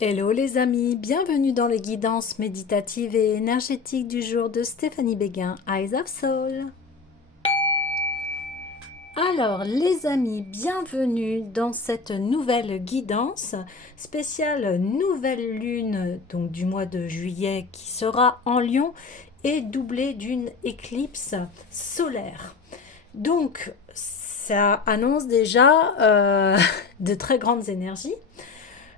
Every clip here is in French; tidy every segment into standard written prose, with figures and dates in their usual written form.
Hello les amis, bienvenue dans les guidances méditatives et énergétiques du jour de Stéphanie Béguin, Eyes of Soul. Alors les amis, bienvenue dans cette nouvelle guidance spéciale nouvelle lune donc du mois de juillet qui sera en Lion et doublée d'une éclipse solaire. Donc ça annonce déjà de très grandes énergies.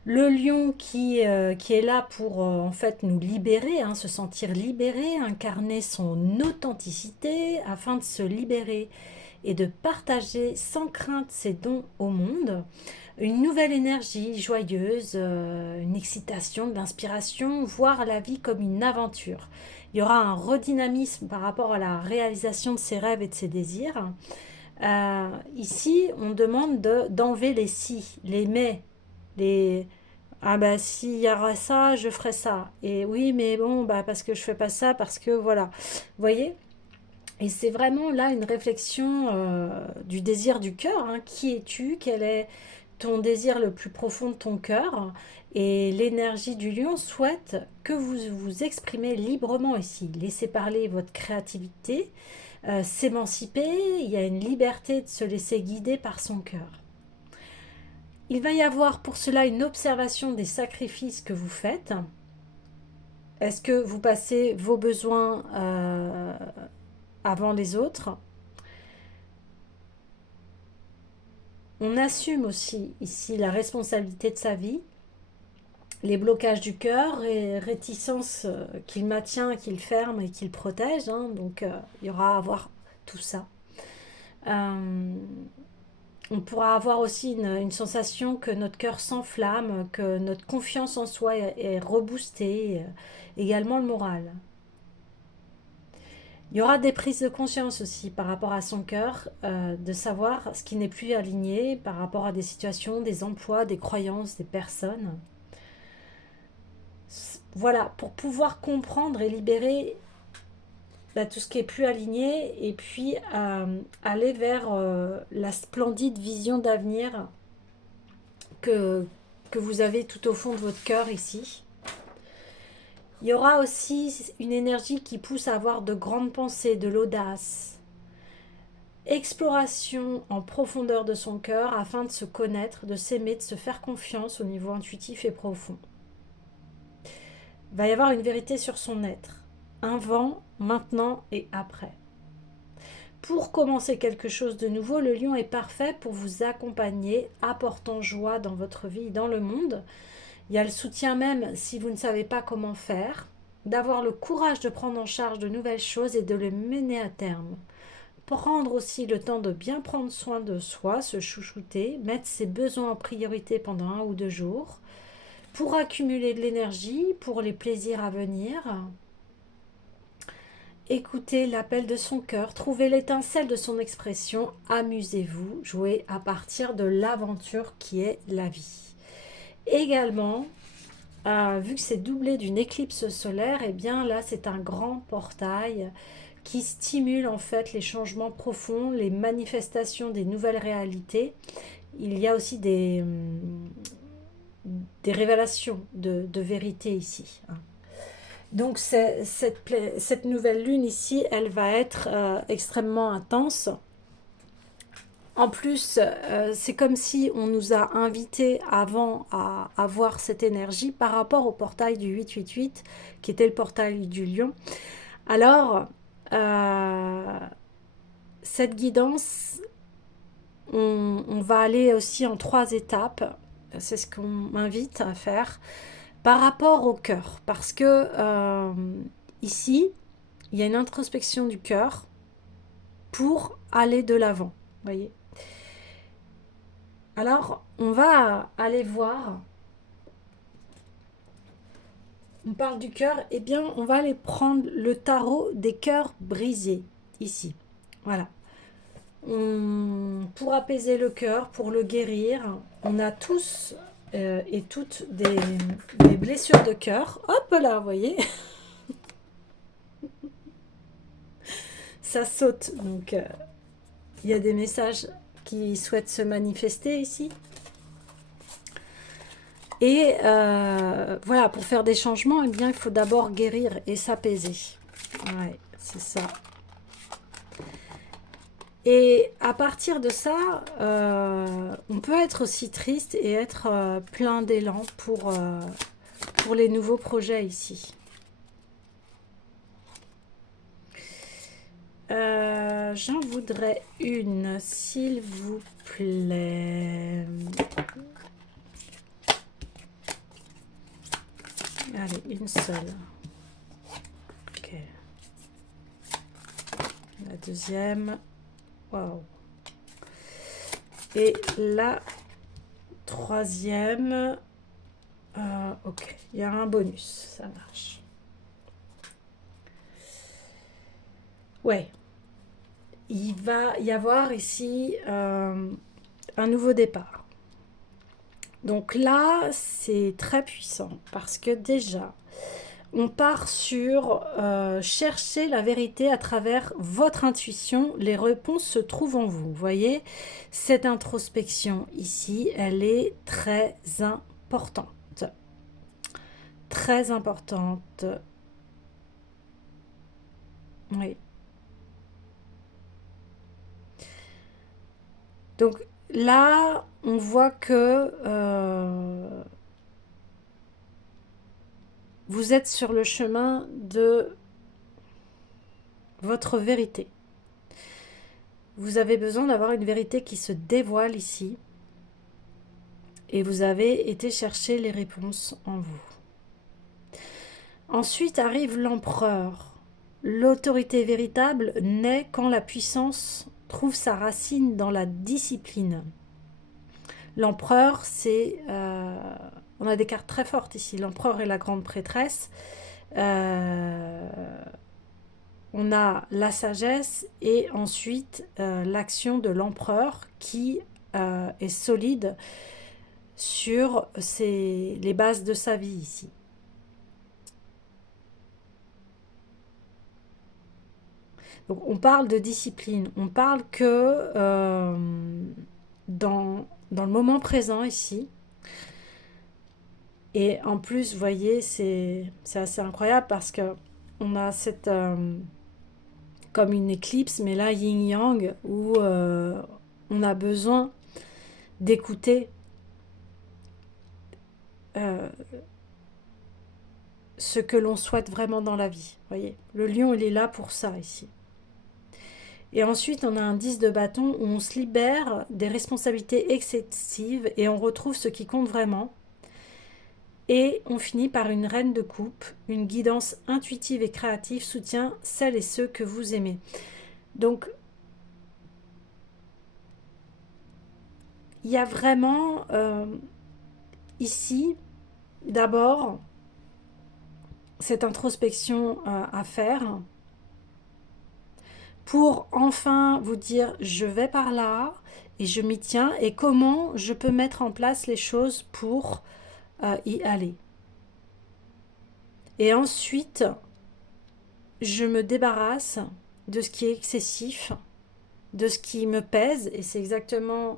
Le lion qui est là pour en fait nous libérer, hein, se sentir libéré, incarner son authenticité afin de se libérer et de partager sans crainte ses dons au monde. Une nouvelle énergie joyeuse, une excitation, de l'inspiration, voir la vie comme une aventure. Il y aura un redynamisme par rapport à la réalisation de ses rêves et de ses désirs. Ici, on demande d'enlever les si, les mais, les ah bah s'il y aura ça, je ferai ça. Et oui, mais bon, bah parce que je fais pas ça, parce que voilà. Vous voyez? Et c'est vraiment là une réflexion du désir du cœur, hein. Qui es-tu? Quel est ton désir le plus profond de ton cœur? Et l'énergie du lion souhaite que vous vous exprimez librement ici. Laissez parler votre créativité, s'émanciper. Il y a une liberté de se laisser guider par son cœur. Il va y avoir pour cela une observation des sacrifices que vous faites. Est-ce que vous passez vos besoins avant les autres? On assume aussi ici la responsabilité de sa vie, les blocages du cœur et réticences qu'il maintient, qu'il ferme et qu'il protège, hein. Donc il y aura à voir tout ça. Euh, on pourra avoir aussi une sensation que notre cœur s'enflamme, que notre confiance en soi est reboostée, également le moral. Il y aura des prises de conscience aussi par rapport à son cœur, de savoir ce qui n'est plus aligné par rapport à des situations, des emplois, des croyances, des personnes. Voilà, pour pouvoir comprendre et libérer tout ce qui est plus aligné et puis aller vers la splendide vision d'avenir que, que vous avez tout au fond de votre cœur ici. Il y aura aussi une énergie qui pousse à avoir de grandes pensées, de l'audace. Exploration en profondeur de son cœur afin de se connaître, de s'aimer, de se faire confiance au niveau intuitif et profond. Il va y avoir une vérité sur son être, avant, maintenant et après. Pour commencer quelque chose de nouveau, le lion est parfait pour vous accompagner, apportant joie dans votre vie et dans le monde. Il y a le soutien même si vous ne savez pas comment faire, d'avoir le courage de prendre en charge de nouvelles choses et de les mener à terme. Prendre aussi le temps de bien prendre soin de soi, se chouchouter, mettre ses besoins en priorité pendant 1 ou 2 jours, pour accumuler de l'énergie, pour les plaisirs à venir. Écoutez l'appel de son cœur, trouvez l'étincelle de son expression, amusez-vous, jouez à partir de l'aventure qui est la vie. Également, vu que c'est doublé d'une éclipse solaire, et bien là c'est un grand portail qui stimule en fait les changements profonds, les manifestations des nouvelles réalités. Il y a aussi des révélations de vérité ici, hein. Donc cette nouvelle lune ici, elle va être extrêmement intense. En plus, c'est comme si on nous a invités avant à avoir cette énergie par rapport au portail du 888, qui était le portail du lion. Alors, euh, cette guidance, on va aller aussi en 3 étapes. C'est ce qu'on m'invite à faire par rapport au cœur. Parce que ici, il y a une introspection du cœur pour aller de l'avant. Voyez. Alors, on va aller voir. On parle du cœur. Eh bien, on va aller prendre le tarot des cœurs brisés ici. Voilà. Pour apaiser le cœur, pour le guérir, on a tous et toutes des blessures de cœur. Hop là, vous voyez, ça saute. Donc, il y a des messages qui souhaitent se manifester ici. Et voilà, pour faire des changements, eh bien, il faut d'abord guérir et s'apaiser. Ouais, c'est ça. Et à partir de ça, on peut être aussi triste et être plein d'élan pour les nouveaux projets ici. J'en voudrais une, s'il vous plaît. Allez, une seule. Ok. La deuxième. Waouh. Et la troisième. Ok, il y a un bonus, ça marche. Ouais. Il va y avoir ici un nouveau départ. Donc là, c'est très puissant parce que déjà, on part sur chercher la vérité à travers votre intuition. Les réponses se trouvent en vous. Vous voyez, cette introspection ici, elle est très importante. Très importante. Oui. Donc là, on voit que vous êtes sur le chemin de votre vérité. Vous avez besoin d'avoir une vérité qui se dévoile ici. Et vous avez été chercher les réponses en vous. Ensuite arrive l'empereur. L'autorité véritable naît quand la puissance trouve sa racine dans la discipline. L'empereur, c'est... on a des cartes très fortes ici. L'empereur et la grande prêtresse. On a la sagesse et ensuite l'action de l'empereur qui est solide sur les bases de sa vie ici. Donc on parle de discipline, on parle que dans le moment présent ici, et en plus, vous voyez, c'est assez incroyable parce que on a cette comme une éclipse, mais là yin-yang, où on a besoin d'écouter euh, ce que l'on souhaite vraiment dans la vie. Vous voyez, le lion, il est là pour ça ici. Et ensuite, on a un 10 de bâton où on se libère des responsabilités excessives et on retrouve ce qui compte vraiment. Et on finit par une reine de coupe, une guidance intuitive et créative soutient celles et ceux que vous aimez. Donc, il y a vraiment ici, d'abord, cette introspection à faire pour enfin vous dire je vais par là et je m'y tiens et comment je peux mettre en place les choses pour y aller. Et ensuite, je me débarrasse de ce qui est excessif, de ce qui me pèse, et c'est exactement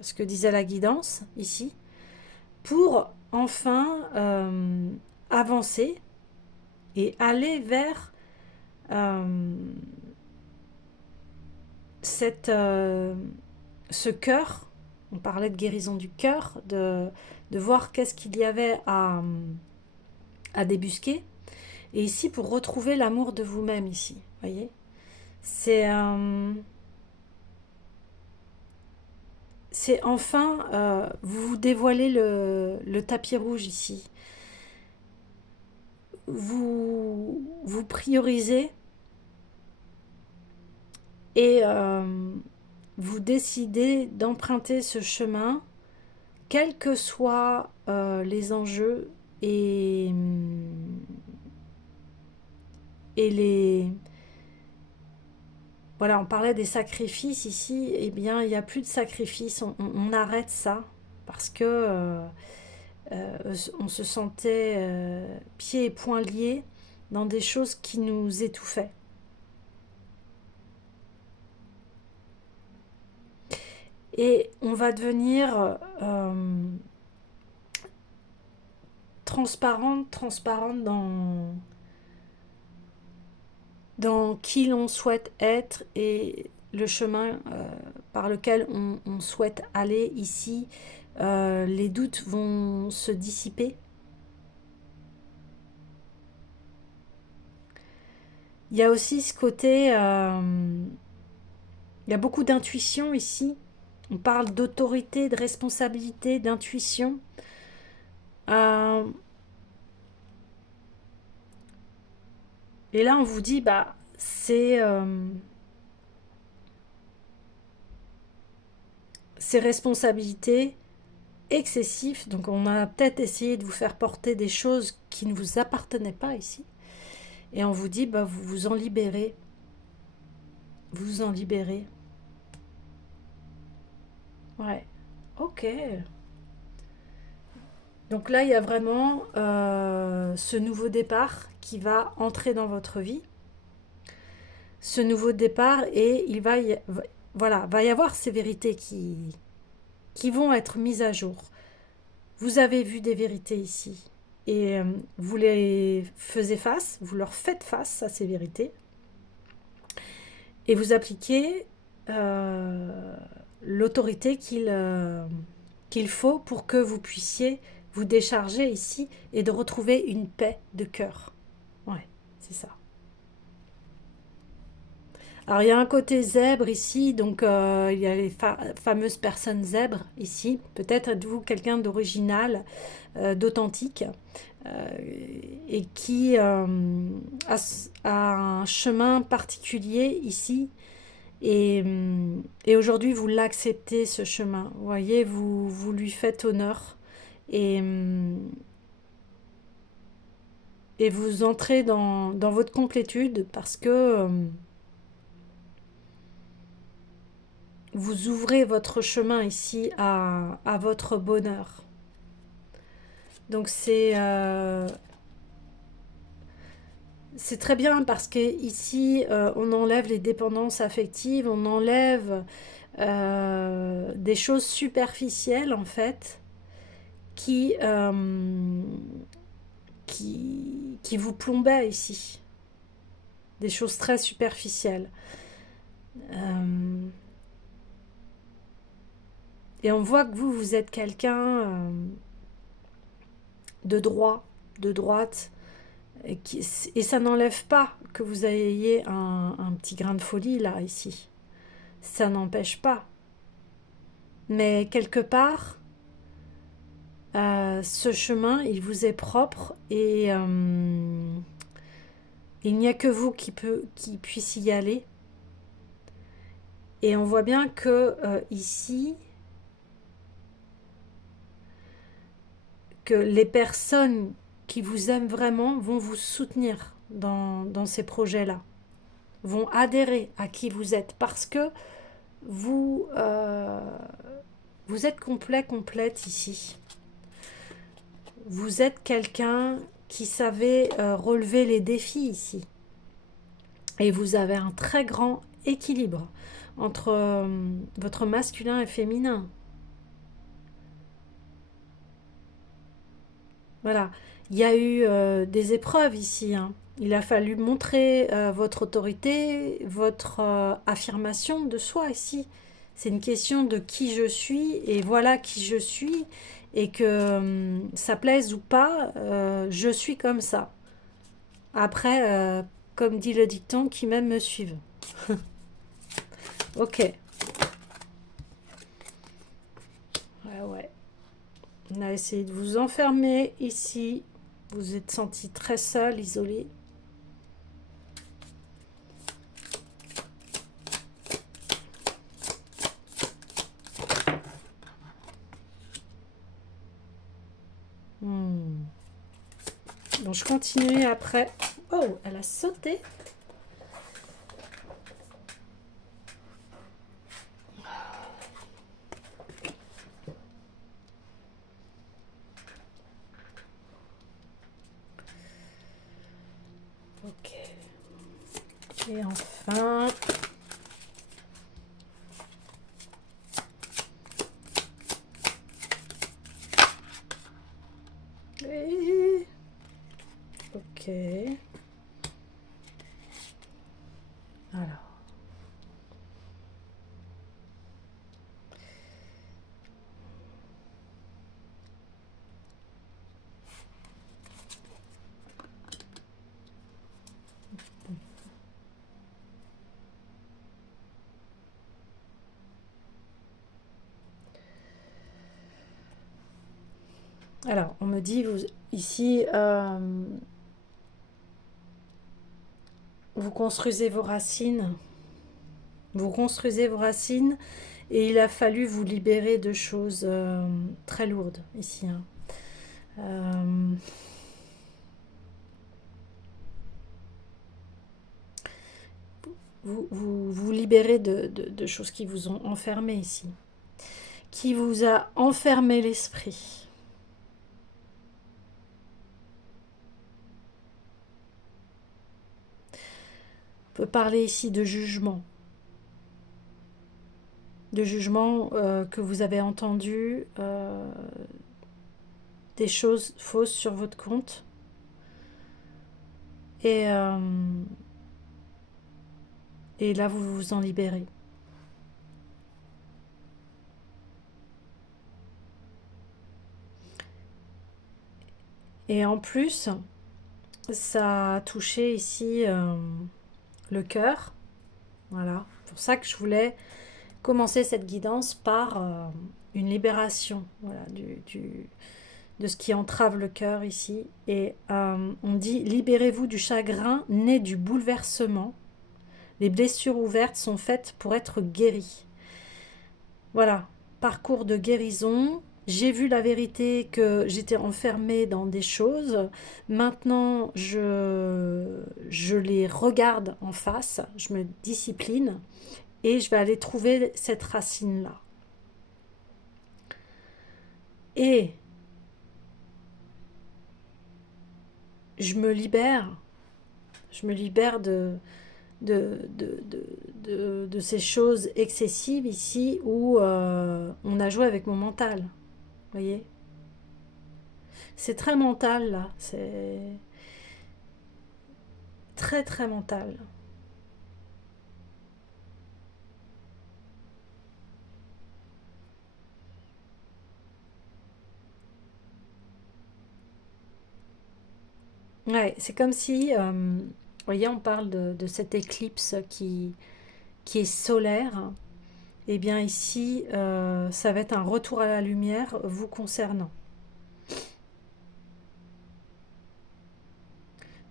ce que disait la guidance ici, pour enfin avancer et aller vers euh, ce cœur. On parlait de guérison du cœur, de voir qu'est-ce qu'il y avait à débusquer. Et ici, pour retrouver l'amour de vous-même ici, voyez, c'est enfin, vous vous dévoilez le tapis rouge ici. Vous priorisez et vous décidez d'emprunter ce chemin, quels que soient les enjeux et les... Voilà, on parlait des sacrifices ici, eh bien, il n'y a plus de sacrifices, on arrête ça, parce que on se sentait pieds et poings liés dans des choses qui nous étouffaient. Et on va devenir transparente dans qui l'on souhaite être et le chemin par lequel on souhaite aller ici. Les doutes vont se dissiper. Il y a aussi ce côté, il y a beaucoup d'intuition ici. On parle d'autorité, de responsabilité, d'intuition. Euh, et là, on vous dit, bah, c'est responsabilités excessif. Donc on a peut-être essayé de vous faire porter des choses qui ne vous appartenaient pas ici. Et on vous dit, bah, vous vous en libérez. Vous vous en libérez. Ouais. Ok. Donc là, il y a vraiment ce nouveau départ qui va entrer dans votre vie. Ce nouveau départ et il va voilà, va y avoir ces vérités qui vont être mises à jour. Vous avez vu des vérités ici et vous les faisiez face, vous leur faites face à ces vérités et vous appliquez l'autorité qu'il faut pour que vous puissiez vous décharger ici et de retrouver une paix de cœur. Ouais, c'est ça. Alors il y a un côté zèbre ici, donc il y a les fameuses personnes zèbres ici. Peut-être êtes-vous quelqu'un d'original, d'authentique, euh, et qui a un chemin particulier ici. Et aujourd'hui, vous l'acceptez, ce chemin. Vous voyez, vous lui faites honneur. Et, et vous entrez dans votre complétude parce que vous ouvrez votre chemin ici à votre bonheur. Donc c'est très bien parce que ici on enlève les dépendances affectives, on enlève des choses superficielles en fait qui, euh, qui vous plombaient ici. Des choses très superficielles. Euh, et on voit que vous êtes quelqu'un de droit, de droite. Et ça n'enlève pas que vous ayez un petit grain de folie là, ici. Ça n'empêche pas. Mais quelque part, ce chemin, il vous est propre et il n'y a que vous qui puissiez y aller. Et on voit bien que ici, que les personnes qui vous aiment vraiment vont vous soutenir dans ces projets-là, vont adhérer à qui vous êtes parce que vous, vous êtes complet, complète ici. Vous êtes quelqu'un qui savait relever les défis ici. Et vous avez un très grand équilibre entre votre masculin et féminin. Voilà. Il y a eu des épreuves ici, hein. Il a fallu montrer votre autorité, votre affirmation de soi ici. C'est une question de qui je suis et voilà qui je suis et que ça plaise ou pas, je suis comme ça. Après, comme dit le dicton, qui m'aime me suive. Ok. Ouais, ouais. On a essayé de vous enfermer ici. Vous êtes senti très seul, isolé. Hmm. Donc je continue après. Oh, elle a sauté. Ok. Et enfin. Et Ok. Alors. Alors, on me dit, vous, ici, vous construisez vos racines. Vous construisez vos racines et il a fallu vous libérer de choses très lourdes ici, hein. Euh, vous libérez de choses qui vous ont enfermé ici, qui vous a enfermé l'esprit. On peut parler ici de jugement que vous avez entendu, des choses fausses sur votre compte. Et, euh, et là, vous vous en libérez. Et en plus, ça a touché ici le cœur. Voilà. C'est pour ça que je voulais commencer cette guidance par une libération, voilà, de ce qui entrave le cœur ici. Et on dit, libérez-vous du chagrin né du bouleversement. Les blessures ouvertes sont faites pour être guéries. Voilà, parcours de guérison. J'ai vu la vérité que j'étais enfermée dans des choses. Maintenant, je les regarde en face, je me discipline et je vais aller trouver cette racine-là. Et je me libère de ces choses excessives ici où on a joué avec mon mental. Vous voyez? C'est très mental là, c'est très très mental. Ouais, c'est comme si, vous voyez, on parle de cette éclipse qui est solaire. Et bien ici, ça va être un retour à la lumière vous concernant.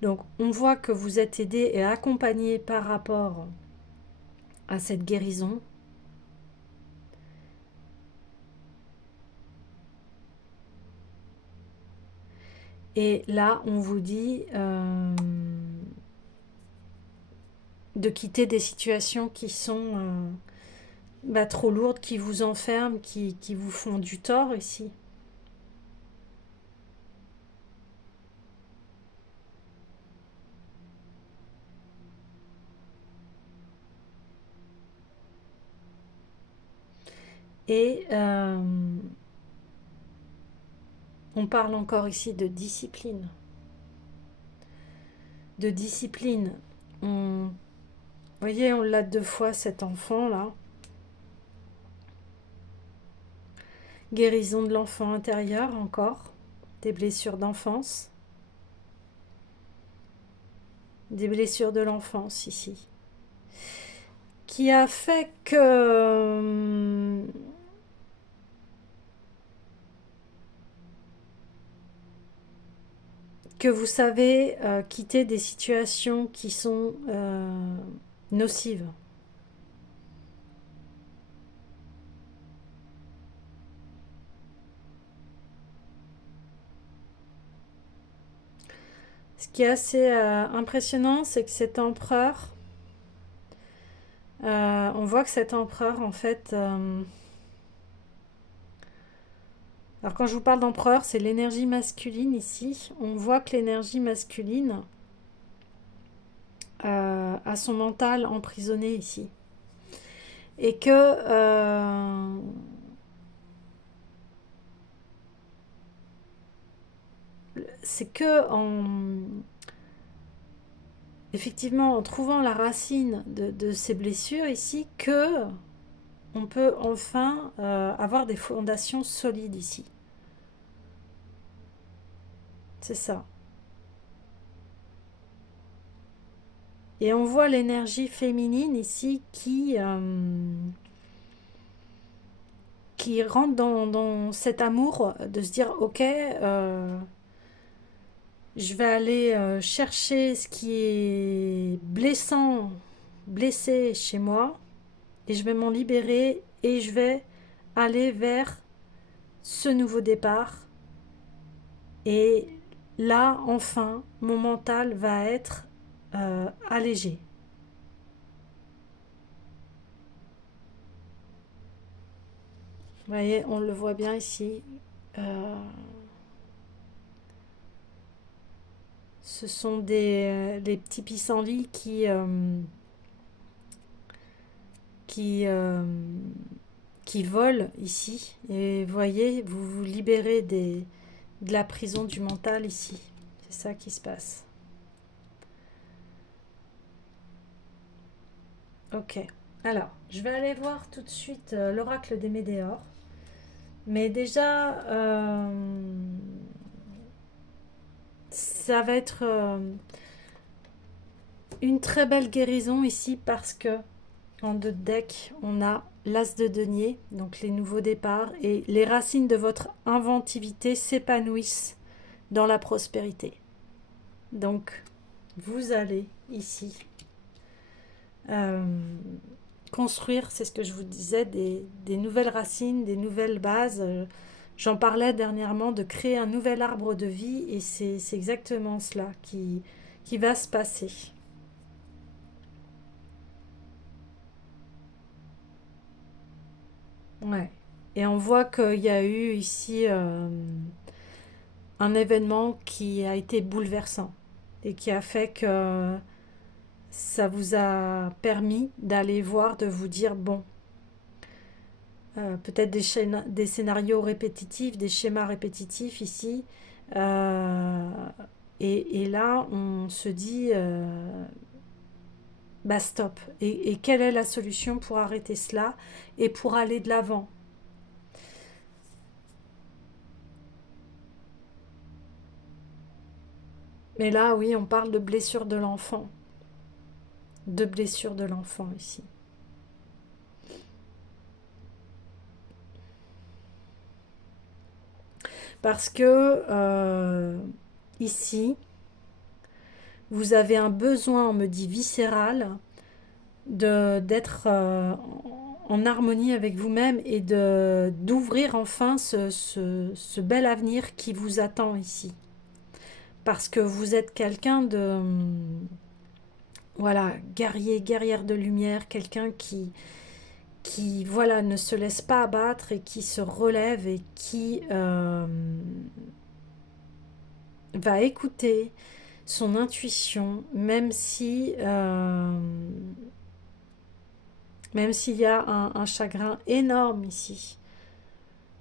Donc, on voit que vous êtes aidé et accompagné par rapport à cette guérison. Et là, on vous dit de quitter des situations qui sont trop lourdes, qui vous enferment, qui vous font du tort ici. Et on parle encore ici de discipline. De discipline. Vous voyez, on l'a deux fois cet enfant-là. Guérison de l'enfant intérieur encore. Des blessures d'enfance. Des blessures de l'enfance ici. Qui a fait que vous savez quitter des situations qui sont nocives. Ce qui est assez impressionnant, c'est que cet empereur, on voit que cet empereur, en fait, alors quand je vous parle d'empereur, c'est l'énergie masculine ici. On voit que l'énergie masculine a son mental emprisonné ici. Et que c'est que effectivement, en trouvant la racine de ces blessures ici, que on peut enfin avoir des fondations solides ici. C'est ça. Et on voit l'énergie féminine ici qui rentre dans cet amour de se dire, ok, je vais aller chercher ce qui est blessant, blessé chez moi, et je vais m'en libérer, et je vais aller vers ce nouveau départ. Et là, enfin, mon mental va être allégé. Vous voyez, on le voit bien ici. Euh, Ce sont des petits pissenlits qui, euh, qui volent ici. Et voyez, vous vous libérez de la prison du mental ici. C'est ça qui se passe. Ok. Alors, je vais aller voir tout de suite l'oracle des Médéors. Mais déjà, ça va être une très belle guérison ici parce que en deux decks, on a l'as de denier, donc les nouveaux départs, et les racines de votre inventivité s'épanouissent dans la prospérité. Donc, vous allez ici euh, construire, c'est ce que je vous disais, des nouvelles racines, des nouvelles bases. J'en parlais dernièrement de créer un nouvel arbre de vie, et c'est exactement cela qui va se passer. Ouais. Et on voit qu'il y a eu ici un événement qui a été bouleversant et qui a fait que ça vous a permis d'aller voir, de vous dire, bon, peut-être des scénarios répétitifs, des schémas répétitifs ici. euh, et là, on se dit, bah stop. Et quelle est la solution pour arrêter cela et pour aller de l'avant? Mais là, oui, on parle de blessure de l'enfant. De blessure de l'enfant ici. Parce que ici, vous avez un besoin, on me dit, viscéral, d'être en harmonie avec vous-même et d'ouvrir enfin ce bel avenir qui vous attend ici. Parce que vous êtes quelqu'un de, voilà, guerrier, guerrière de lumière, quelqu'un qui voilà, ne se laisse pas abattre et qui se relève et qui va écouter son intuition, même s'il y a un chagrin énorme ici,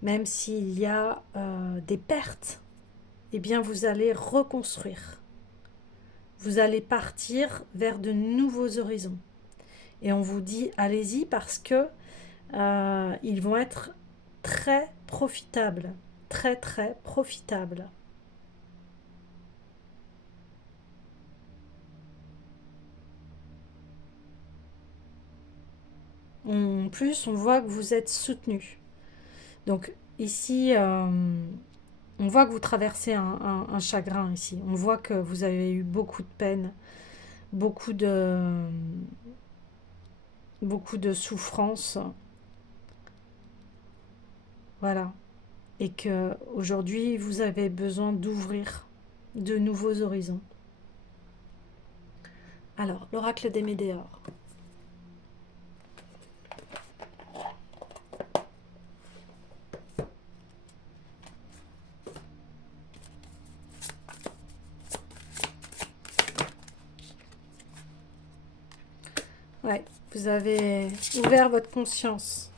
même s'il y a des pertes, eh bien vous allez reconstruire. Vous allez partir vers de nouveaux horizons. Et on vous dit, allez-y parce que ils vont être très profitables. Très, très profitables. En plus, on voit que vous êtes soutenu. Donc ici, on voit que vous traversez un chagrin ici. On voit que vous avez eu beaucoup de peine, beaucoup de, beaucoup de souffrance. Voilà. Et que aujourd'hui, vous avez besoin d'ouvrir de nouveaux horizons. Alors, l'oracle des Médéors. Ouais, vous avez ouvert votre conscience.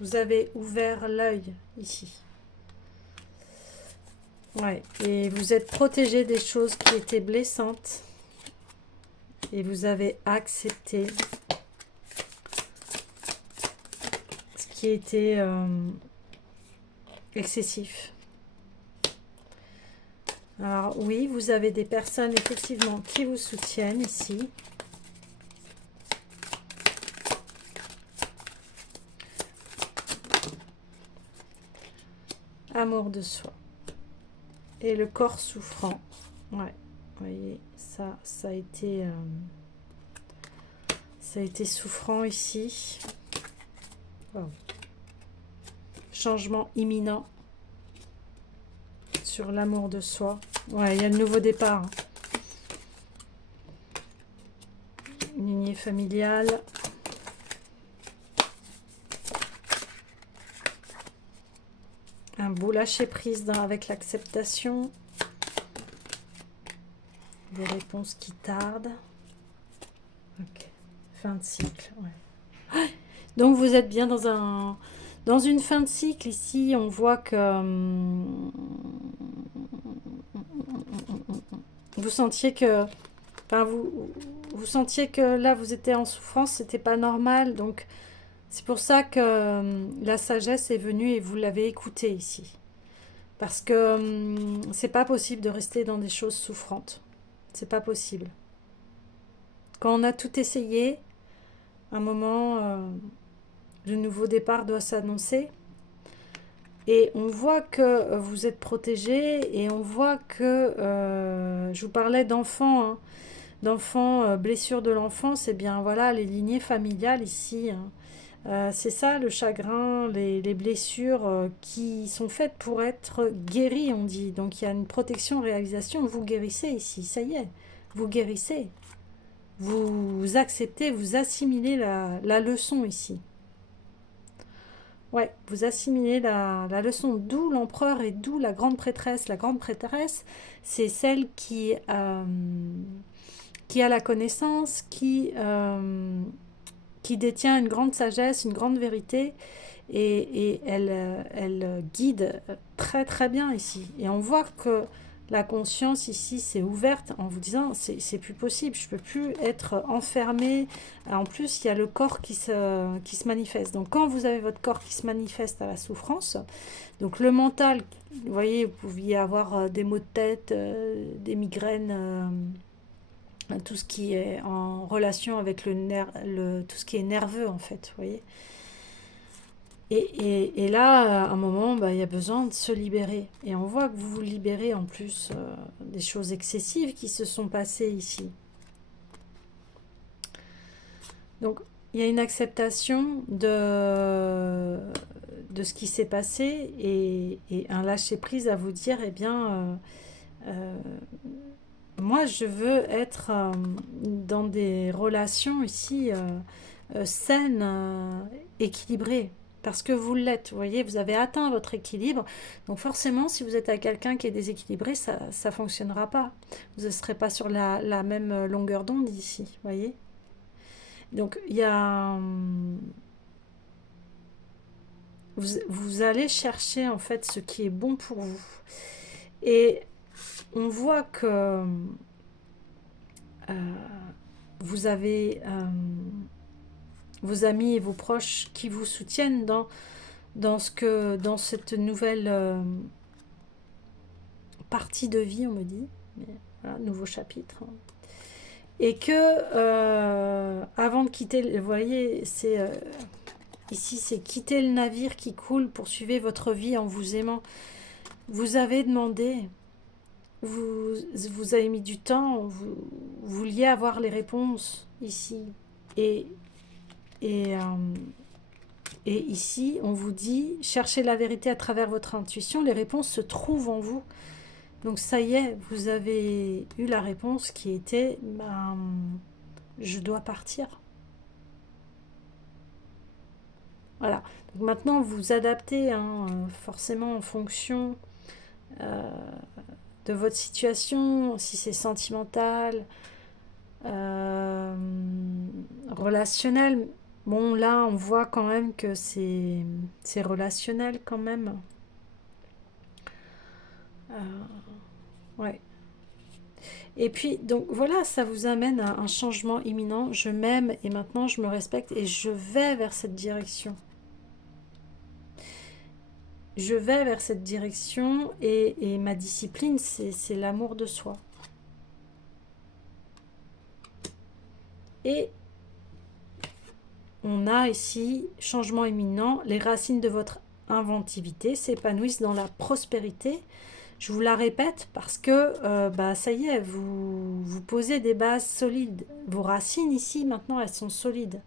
Vous avez ouvert l'œil ici. Ouais, et vous êtes protégé des choses qui étaient blessantes. Et vous avez accepté ce qui était excessif. Alors oui, vous avez des personnes effectivement qui vous soutiennent ici. Amour de soi. Et le corps souffrant. Ouais, vous voyez, ça a été souffrant ici. Oh. Changement imminent sur l'amour de soi. Ouais, il y a le nouveau départ. Lignée familiale. Un beau lâcher prise avec l'acceptation. Des réponses qui tardent. Ok. Fin de cycle. Ouais. Donc vous êtes bien dans une fin de cycle ici. On voit que vous sentiez que, enfin vous sentiez que là vous étiez en souffrance, c'était pas normal. Donc c'est pour ça que la sagesse est venue et vous l'avez écoutée ici. Parce que c'est pas possible de rester dans des choses souffrantes. C'est pas possible. Quand on a tout essayé, à un moment, le nouveau départ doit s'annoncer. Et on voit que vous êtes protégé et on voit que, je vous parlais d'enfants, hein, d'enfants, blessures de l'enfance, et bien voilà, les lignées familiales ici, hein. C'est ça le chagrin, les blessures qui sont faites pour être guéries, on dit. Donc il y a une protection, réalisation, vous guérissez ici, ça y est, vous guérissez. Vous acceptez, vous assimilez la leçon ici. Ouais, vous assimilez la leçon, d'où l'empereur et d'où la grande prêtresse. La grande prêtresse, c'est celle qui a la connaissance, qui détient une grande sagesse, une grande vérité, et elle guide très très bien ici. Et on voit que la conscience ici s'est ouverte en vous disant c'est plus possible, je peux plus être enfermée. En plus, il y a le corps qui se manifeste. Donc quand vous avez votre corps qui se manifeste à la souffrance, donc le mental, vous voyez, vous pouviez avoir des maux de tête, des migraines, tout ce qui est en relation avec tout ce qui est nerveux en fait, vous voyez. Et là, à un moment, bah, il y a besoin de se libérer. Et on voit que vous vous libérez en plus des choses excessives qui se sont passées ici. Donc, il y a une acceptation de ce qui s'est passé et un lâcher-prise à vous dire, eh bien, moi, je veux être dans des relations ici saines, équilibrées. Parce que vous l'êtes, vous voyez, vous avez atteint votre équilibre. Donc forcément, si vous êtes avec quelqu'un qui est déséquilibré, ça ne fonctionnera pas. Vous ne serez pas sur la même longueur d'onde ici, vous voyez. Donc il y a... vous allez chercher en fait ce qui est bon pour vous. Et on voit que vous avez vos amis et vos proches qui vous soutiennent dans cette nouvelle partie de vie, on me dit. Mais, voilà, nouveau chapitre. Et que avant de quitter, vous voyez, c'est ici, c'est quitter le navire qui coule, poursuivez votre vie en vous aimant. Vous avez demandé, vous avez mis du temps, vous vouliez avoir les réponses ici. Et ici, on vous dit, cherchez la vérité à travers votre intuition, les réponses se trouvent en vous. Donc ça y est, vous avez eu la réponse qui était, ben, je dois partir. Voilà. Donc maintenant, vous adaptez hein, forcément en fonction de votre situation, si c'est sentimental, relationnel. Bon, là, on voit quand même que c'est relationnel quand même. Ouais. Et puis, donc voilà, ça vous amène à un changement imminent. Je m'aime et maintenant je me respecte et je vais vers cette direction. Je vais vers cette direction et ma discipline, c'est l'amour de soi. Et on a ici changement imminent. Les racines de votre inventivité s'épanouissent dans la prospérité. Je vous la répète parce que bah, ça y est, vous posez des bases solides. Vos racines ici, maintenant, elles sont solides.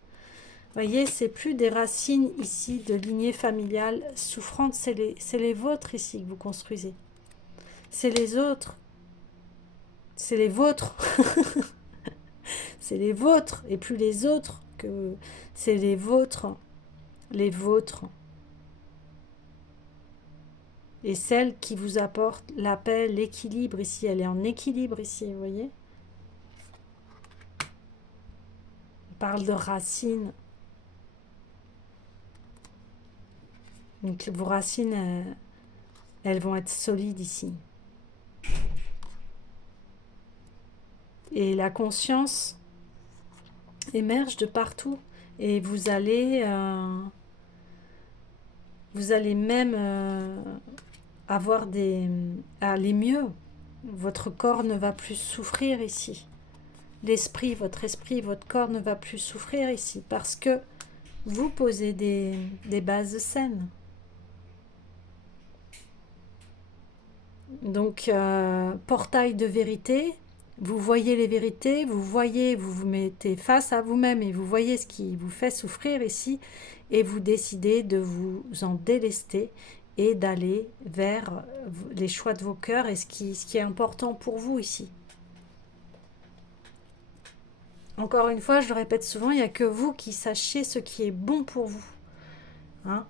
Vous voyez, c'est plus des racines ici de lignée familiale souffrante, c'est les vôtres ici que vous construisez. C'est les autres. C'est les vôtres. C'est les vôtres et plus les autres que c'est les vôtres. Les vôtres. Et celle qui vous apporte la paix, l'équilibre ici, elle est en équilibre ici, vous voyez. On parle de racines. Donc vos racines, elles vont être solides ici. Et la conscience émerge de partout. Et vous allez même avoir aller mieux. Votre corps ne va plus souffrir ici. L'esprit, votre corps ne va plus souffrir ici parce que vous posez des bases saines. Donc, portail de vérité, vous voyez les vérités, vous vous mettez face à vous-même et vous voyez ce qui vous fait souffrir ici et vous décidez de vous en délester et d'aller vers les choix de vos cœurs et ce qui est important pour vous ici. Encore une fois, je le répète souvent, il n'y a que vous qui sachiez ce qui est bon pour vous. Hein?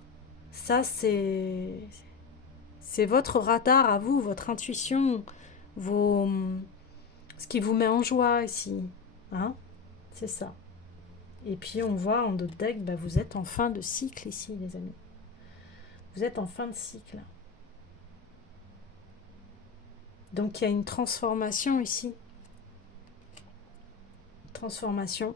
Ça, c'est votre radar à vous, votre intuition, ce qui vous met en joie ici. Hein? C'est ça. Et puis on voit en d'autres decks, bah, vous êtes en fin de cycle ici, les amis. Vous êtes en fin de cycle. Donc il y a une transformation ici. Transformation.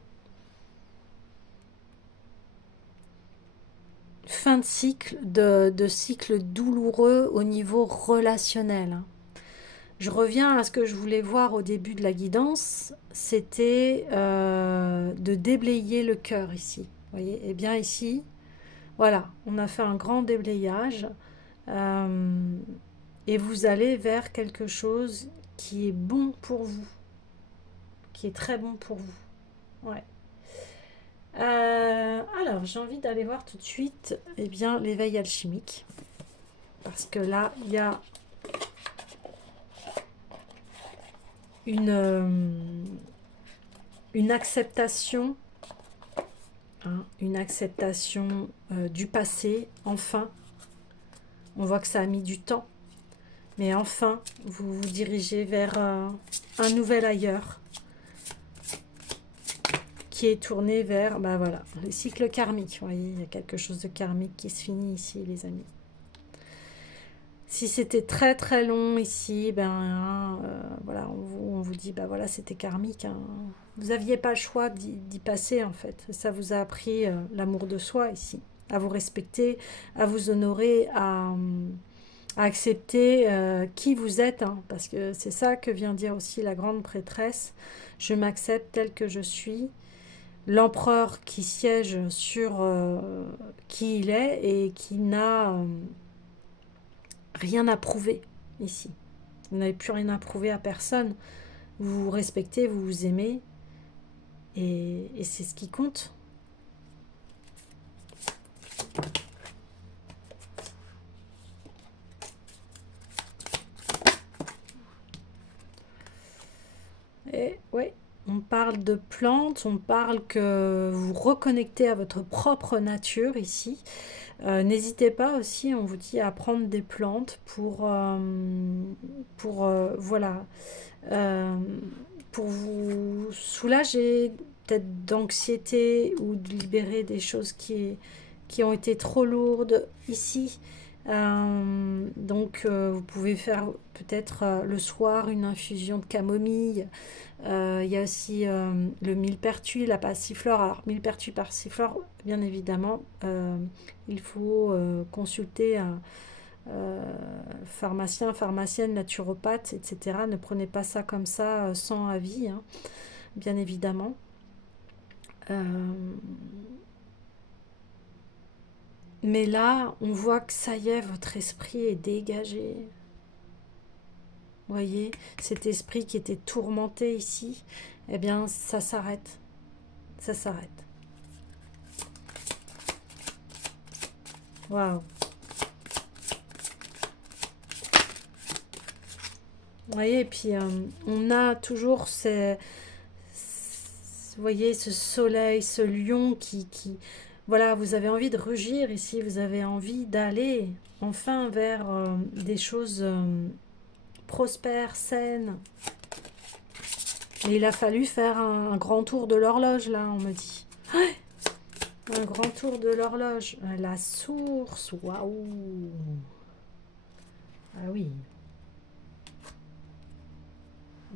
Fin de cycle, de cycle douloureux au niveau relationnel. Je reviens à ce que je voulais voir au début de la guidance, c'était de déblayer le cœur ici. Vous voyez, et bien ici, voilà, on a fait un grand déblayage et vous allez vers quelque chose qui est bon pour vous, qui est très bon pour vous. Ouais. Alors, j'ai envie d'aller voir tout de suite l'éveil alchimique. Parce que là, il y a une acceptation, hein, une acceptation du passé, enfin. On voit que ça a mis du temps. Mais enfin, vous vous dirigez vers un nouvel ailleurs. Qui est tourné vers, bah voilà, les cycles karmiques. Vous voyez, il y a quelque chose de karmique qui se finit ici, les amis. Si c'était très très long ici, voilà, on vous dit, bah voilà, c'était karmique. Hein. Vous n'aviez pas le choix d'y passer, en fait. Ça vous a appris l'amour de soi ici, à vous respecter, à vous honorer, à accepter qui vous êtes, hein, parce que c'est ça que vient dire aussi la grande prêtresse. Je m'accepte tel que je suis. L'empereur qui siège sur qui il est et qui n'a rien à prouver ici. Vous n'avez plus rien à prouver à personne. Vous vous respectez, vous vous aimez et c'est ce qui compte. Et ouais. On parle de plantes, on parle que vous reconnectez à votre propre nature ici. N'hésitez pas aussi, on vous dit, à prendre des plantes voilà, pour vous soulager peut-être d'anxiété ou de libérer des choses qui ont été trop lourdes ici. Donc, vous pouvez faire peut-être le soir une infusion de camomille. Il y a aussi le millepertuis, la passiflore. Alors, millepertuis, passiflore, bien évidemment, il faut consulter un pharmacien, pharmacienne, naturopathe, etc. Ne prenez pas ça comme ça sans avis, hein, bien évidemment. Euh, mais là, on voit que ça y est, votre esprit est dégagé. Vous voyez, cet esprit qui était tourmenté ici, eh bien, ça s'arrête. Ça s'arrête. Waouh. Vous voyez, et puis on a toujours vous voyez, ce soleil, ce lion voilà, vous avez envie de rugir ici, vous avez envie d'aller enfin vers des choses prospères, saines. Et il a fallu faire un grand tour de l'horloge, là, on me dit. Un grand tour de l'horloge. La source, waouh. Ah oui.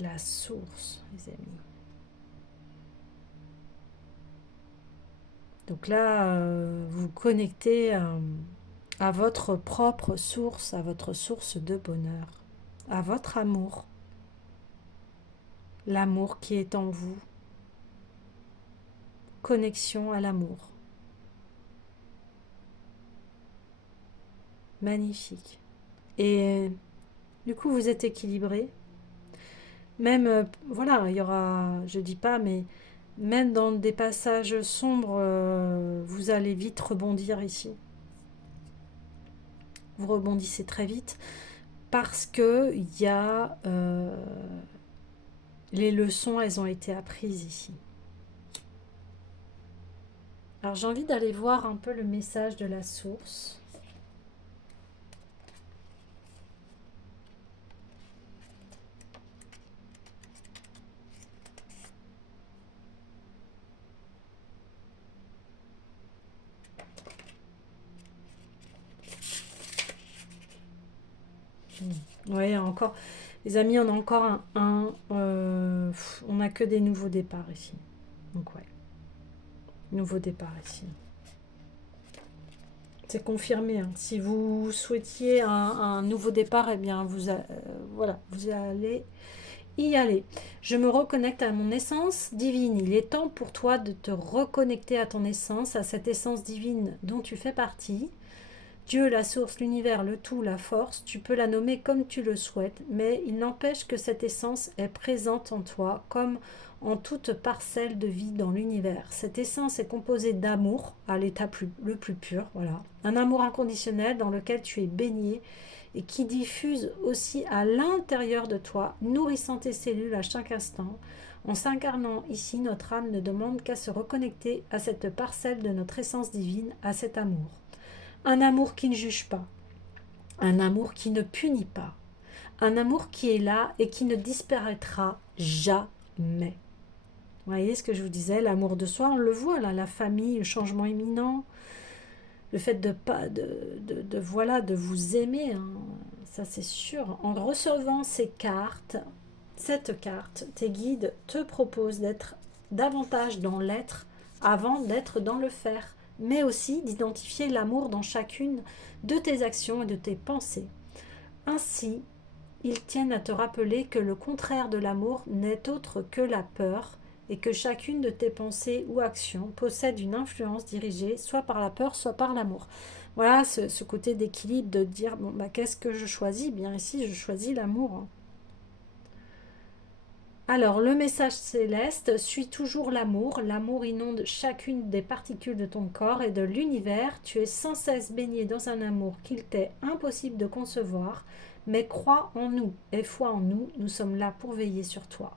La source, les amis. Donc là, vous connectez à votre propre source, à votre source de bonheur, à votre amour. L'amour qui est en vous. Connexion à l'amour. Magnifique. Et du coup, vous êtes équilibré. Même, voilà, il y aura, je dis pas, mais même dans des passages sombres, vous allez vite rebondir ici. Vous rebondissez très vite parce que il y a les leçons, elles ont été apprises ici. Alors j'ai envie d'aller voir un peu le message de la source. Ouais, encore, les amis, on a encore on n'a que des nouveaux départs ici. Donc ouais, nouveau départ ici. C'est confirmé, hein. Si vous souhaitiez un nouveau départ, eh bien voilà, vous allez y aller. Je me reconnecte à mon essence divine. Il est temps pour toi de te reconnecter à ton essence, à cette essence divine dont tu fais partie. Dieu, la source, l'univers, le tout, la force, tu peux la nommer comme tu le souhaites, mais il n'empêche que cette essence est présente en toi comme en toute parcelle de vie dans l'univers. Cette essence est composée d'amour à l'état le plus pur, voilà. Un amour inconditionnel dans lequel tu es baigné et qui diffuse aussi à l'intérieur de toi, nourrissant tes cellules à chaque instant. En s'incarnant ici, notre âme ne demande qu'à se reconnecter à cette parcelle de notre essence divine, à cet amour. Un amour qui ne juge pas, un amour qui ne punit pas, un amour qui est là et qui ne disparaîtra jamais. Vous voyez ce que je vous disais, l'amour de soi, on le voit là, la famille, le changement imminent, le fait voilà, de vous aimer, hein, ça c'est sûr. En recevant cette carte, tes guides te proposent d'être davantage dans l'être avant d'être dans le faire, mais aussi d'identifier l'amour dans chacune de tes actions et de tes pensées. Ainsi, ils tiennent à te rappeler que le contraire de l'amour n'est autre que la peur et que chacune de tes pensées ou actions possède une influence dirigée soit par la peur, soit par l'amour. Voilà ce côté d'équilibre de dire, bon, bah, qu'est-ce que je choisis? Bien ici, je choisis l'amour, hein. Alors, le message céleste suit toujours l'amour. L'amour inonde chacune des particules de ton corps et de l'univers. Tu es sans cesse baigné dans un amour qu'il t'est impossible de concevoir. Mais crois en nous et foi en nous, nous sommes là pour veiller sur toi,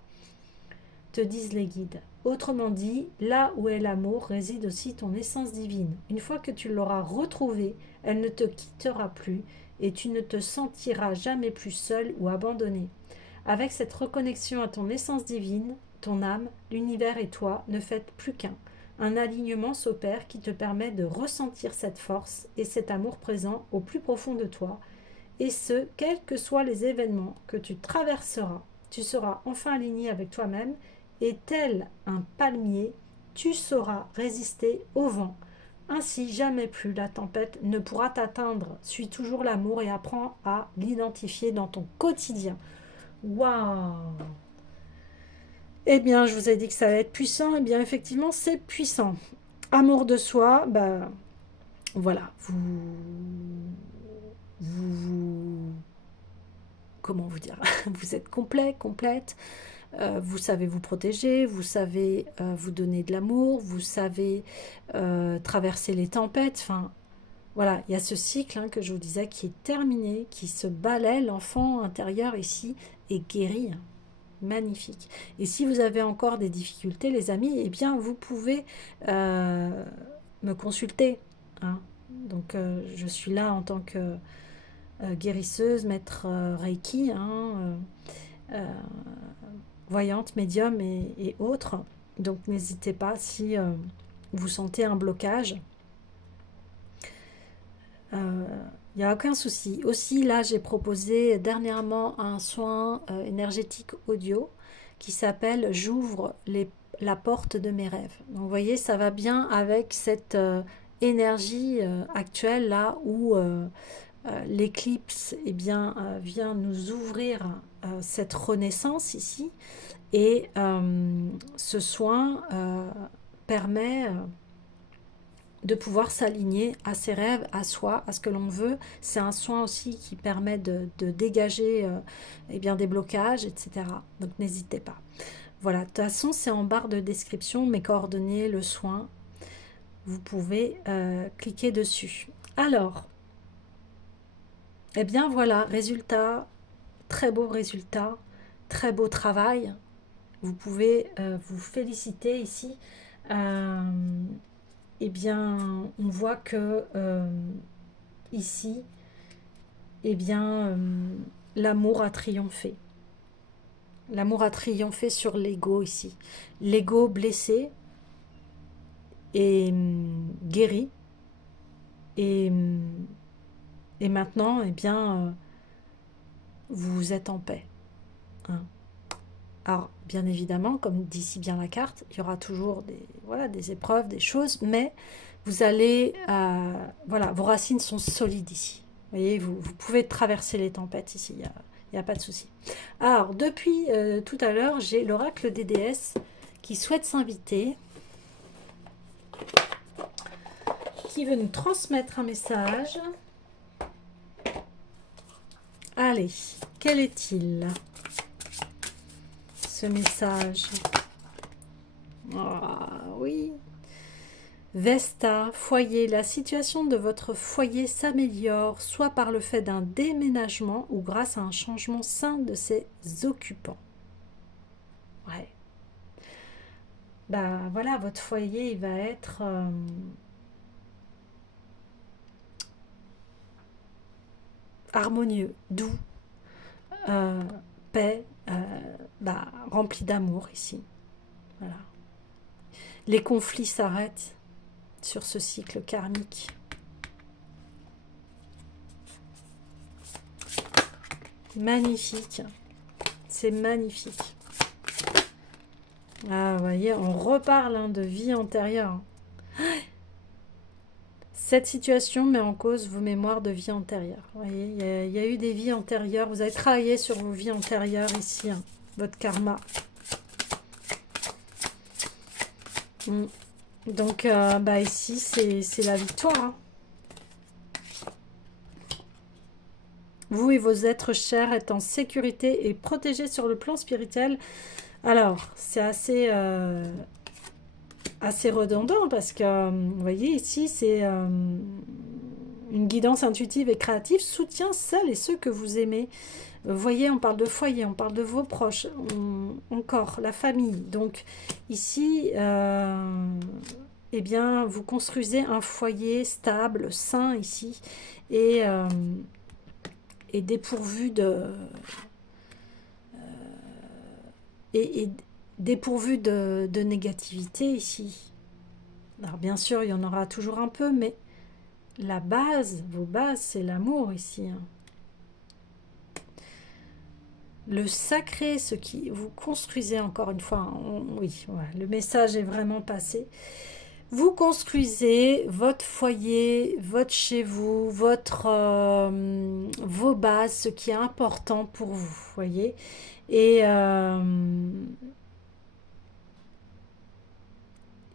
te disent les guides. Autrement dit, là où est l'amour réside aussi ton essence divine. Une fois que tu l'auras retrouvée, elle ne te quittera plus et tu ne te sentiras jamais plus seul ou abandonné. Avec cette reconnexion à ton essence divine, ton âme, l'univers et toi ne faites plus qu'un. un alignement s'opère qui te permet de ressentir cette force et cet amour présent au plus profond de toi, et ce, quels que soient les événements que tu traverseras. Tu seras enfin aligné avec toi-même, et tel un palmier, tu sauras résister au vent. Ainsi, jamais plus la tempête ne pourra t'atteindre. Suis toujours l'amour et apprends à l'identifier dans ton quotidien. Waouh! Eh bien, je vous ai dit que ça allait être puissant. Eh bien, effectivement, c'est puissant. Amour de soi, bah voilà, vous comment vous dire, vous êtes complet, complète, vous savez vous protéger, vous savez vous donner de l'amour, vous savez traverser les tempêtes, enfin voilà, il y a ce cycle que je vous disais qui est terminé, qui se balaie, l'enfant intérieur ici est guéri. Magnifique. Et si vous avez encore des difficultés, les amis, eh bien, vous pouvez me consulter. Hein. Donc, je suis là en tant que guérisseuse, maître Reiki, voyante, médium et autres. Donc, n'hésitez pas si vous sentez un blocage. Il n'y a aucun souci. Aussi, là, j'ai proposé dernièrement un soin énergétique audio qui s'appelle J'ouvre la porte de mes rêves. Donc, vous voyez, ça va bien avec cette énergie actuelle là où l'éclipse eh bien, vient nous ouvrir cette renaissance ici. Et ce soin permet de pouvoir s'aligner à ses rêves, à soi, à ce que l'on veut. C'est un soin aussi qui permet de dégager eh bien, des blocages, etc. Donc n'hésitez pas. Voilà, de toute façon, c'est en barre de description, mes coordonnées, le soin. Vous pouvez cliquer dessus. Alors, eh bien voilà, résultat, très beau résultat, très beau travail. Vous pouvez vous féliciter ici. Eh bien, on voit que ici, eh bien, l'amour a triomphé. L'amour a triomphé sur l'ego ici. L'ego blessé est guéri. Et, et maintenant, eh bien, vous êtes en paix. Hein. Alors, bien évidemment, comme dit si bien la carte, il y aura toujours des épreuves, des choses, mais vous allez, voilà, vos racines sont solides ici. Vous voyez, vous pouvez traverser les tempêtes ici, il n'y a pas de souci. Alors, depuis tout à l'heure, j'ai l'oracle des déesses qui souhaite s'inviter, qui veut nous transmettre un message. Allez, quel est-il, ce message? Ah, oui. Vesta, foyer, la situation de votre foyer s'améliore, soit par le fait d'un déménagement ou grâce à un changement sain de ses occupants. Ouais. Bah voilà, votre foyer, il va être harmonieux, doux, paix, rempli d'amour ici. Voilà. Les conflits s'arrêtent sur ce cycle karmique. Magnifique. C'est magnifique. Ah, vous voyez, on reparle de vie antérieure. Cette situation met en cause vos mémoires de vie antérieure. Vous voyez, il y a eu des vies antérieures. Vous avez travaillé sur vos vies antérieures ici, votre karma. Donc, ici, c'est la victoire. Vous et vos êtres chers êtes en sécurité et protégés sur le plan spirituel. Alors, c'est assez redondant parce que, vous voyez, ici, c'est une guidance intuitive et créative soutient celles et ceux que vous aimez. Vous voyez, on parle de foyer, on parle de vos proches, encore la famille. Donc, ici, eh bien, vous construisez un foyer stable, sain ici, et dépourvu et dépourvu de négativité ici. Alors bien sûr, il y en aura toujours un peu, mais la base, vos bases, c'est l'amour ici, hein. Le sacré, ce qui vous construisez encore une fois, hein, oui, voilà, le message est vraiment passé. Vous construisez votre foyer, votre chez vous, vos bases, ce qui est important pour vous, voyez. Et, euh,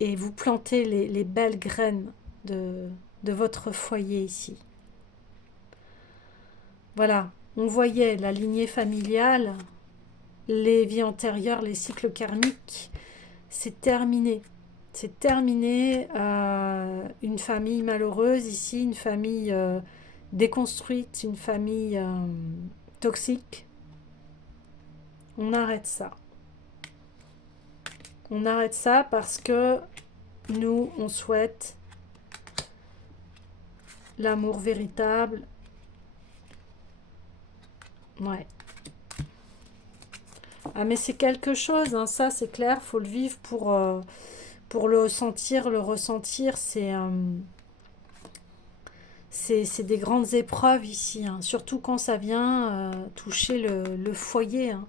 et vous plantez les belles graines de votre foyer ici. Voilà, on voyait la lignée familiale, les vies antérieures, les cycles karmiques, c'est terminé. C'est terminé. Une famille malheureuse ici, une famille déconstruite, une famille toxique. On arrête ça. On arrête ça parce que nous, on souhaite l'amour véritable. Ouais. Ah mais c'est quelque chose, hein, ça c'est clair, faut le vivre pour le sentir, le ressentir, c'est des grandes épreuves ici, hein, surtout quand ça vient toucher le foyer, hein,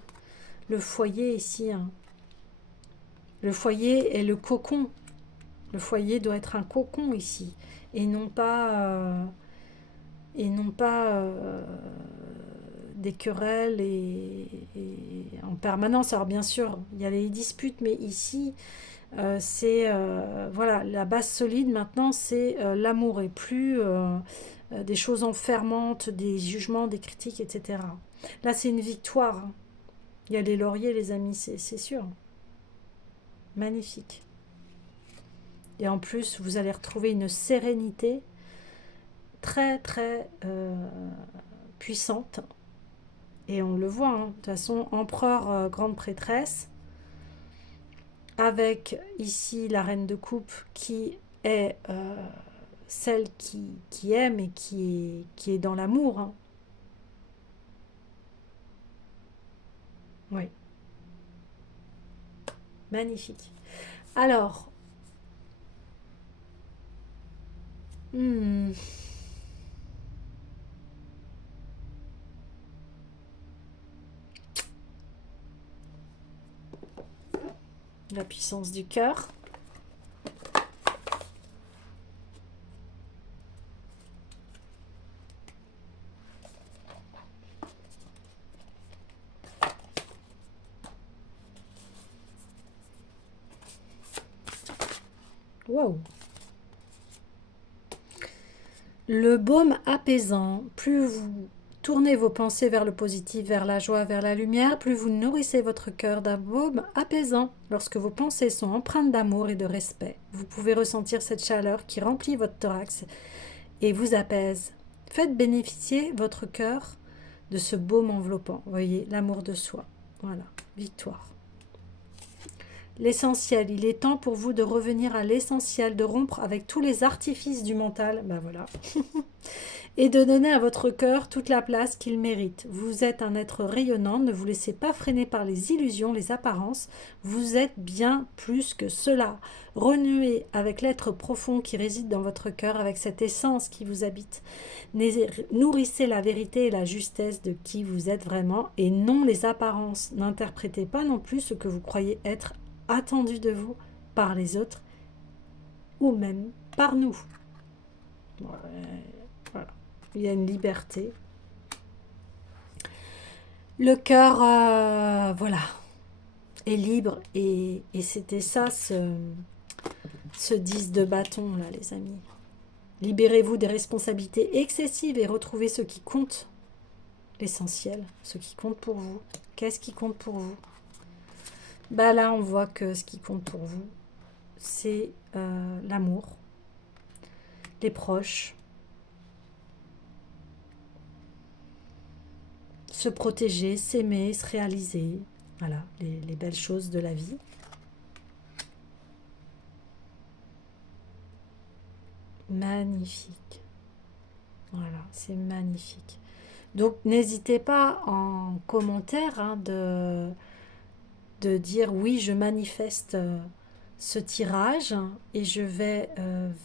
le foyer ici, hein. Le foyer est le cocon, le foyer doit être un cocon ici, et non pas, et non pas des querelles en permanence. Alors bien sûr, il y a les disputes, mais ici, c'est voilà, la base solide maintenant, c'est l'amour et plus des choses enfermantes, des jugements, des critiques, etc. Là, c'est une victoire, hein. Il y a les lauriers, les amis, c'est sûr. Magnifique. Et en plus, vous allez retrouver une sérénité très, très puissante. Et on le voit, hein. De toute façon, empereur, grande prêtresse, avec ici la reine de coupe qui est celle qui aime et qui est dans l'amour, hein. Oui, magnifique. Alors, hmm, la puissance du cœur. Wow. Le baume apaisant, plus vous tournez vos pensées vers le positif, vers la joie, vers la lumière, plus vous nourrissez votre cœur d'un baume apaisant. Lorsque vos pensées sont empreintes d'amour et de respect, vous pouvez ressentir cette chaleur qui remplit votre thorax et vous apaise. Faites bénéficier votre cœur de ce baume enveloppant. Vous voyez, l'amour de soi. Voilà, victoire. L'essentiel, il est temps pour vous de revenir à l'essentiel, de rompre avec tous les artifices du mental, ben voilà, et de donner à votre cœur toute la place qu'il mérite. Vous êtes un être rayonnant, ne vous laissez pas freiner par les illusions, les apparences, vous êtes bien plus que cela. Renouez avec l'être profond qui réside dans votre cœur, avec cette essence qui vous habite. Nourrissez la vérité et la justesse de qui vous êtes vraiment, et non les apparences. N'interprétez pas non plus ce que vous croyez être attendu de vous par les autres ou même par nous. Voilà. Il y a une liberté. Le cœur, voilà, est libre et c'était ça ce 10 de bâton là, les amis. Libérez-vous des responsabilités excessives et retrouvez ce qui compte, l'essentiel, ce qui compte pour vous. Qu'est-ce qui compte pour vous? Bah là, on voit que ce qui compte pour vous, c'est l'amour, les proches, se protéger, s'aimer, se réaliser. Voilà, les belles choses de la vie. Magnifique. Voilà, c'est magnifique. Donc, n'hésitez pas en commentaire, hein, de dire oui, je manifeste ce tirage et je vais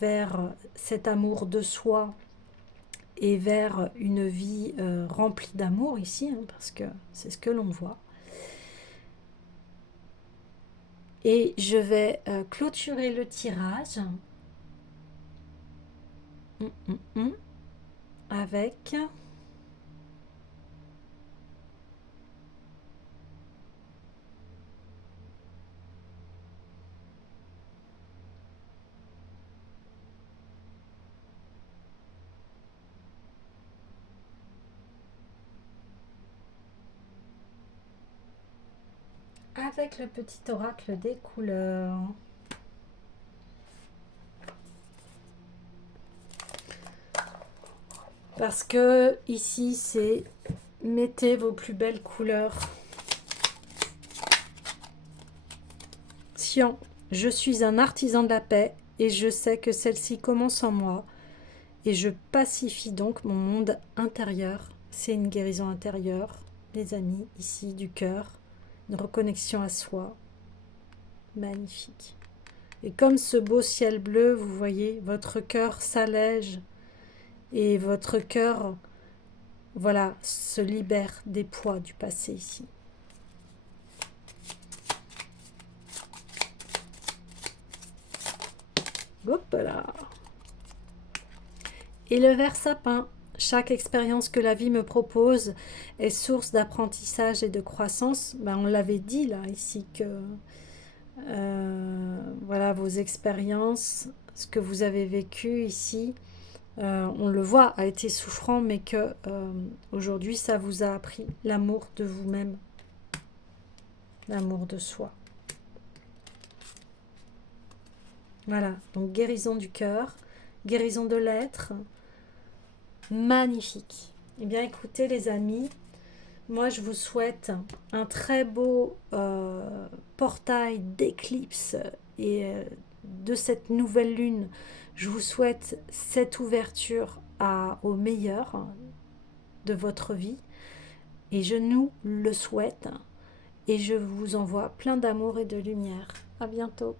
vers cet amour de soi et vers une vie remplie d'amour ici, hein, parce que c'est ce que l'on voit. Et je vais clôturer le tirage avec le petit oracle des couleurs. Parce que ici, c'est mettez vos plus belles couleurs. Sion, je suis un artisan de la paix et je sais que celle-ci commence en moi et je pacifie donc mon monde intérieur. C'est une guérison intérieure, les amis, ici du cœur, une reconnexion à soi. Magnifique. Et comme ce beau ciel bleu, vous voyez, votre cœur s'allège et votre cœur, voilà, se libère des poids du passé ici. Hop là. Et le ver sapin. Chaque expérience que la vie me propose est source d'apprentissage et de croissance. Ben, on l'avait dit là, ici, que voilà, vos expériences, ce que vous avez vécu ici, on le voit, a été souffrant, mais que aujourd'hui, ça vous a appris l'amour de vous-même, l'amour de soi. Voilà, donc guérison du cœur, guérison de l'être, magnifique. Eh bien, écoutez les amis, moi je vous souhaite un très beau portail d'éclipse et de cette nouvelle lune. Je vous souhaite cette ouverture au meilleur de votre vie et je nous le souhaite et je vous envoie plein d'amour et de lumière. À bientôt.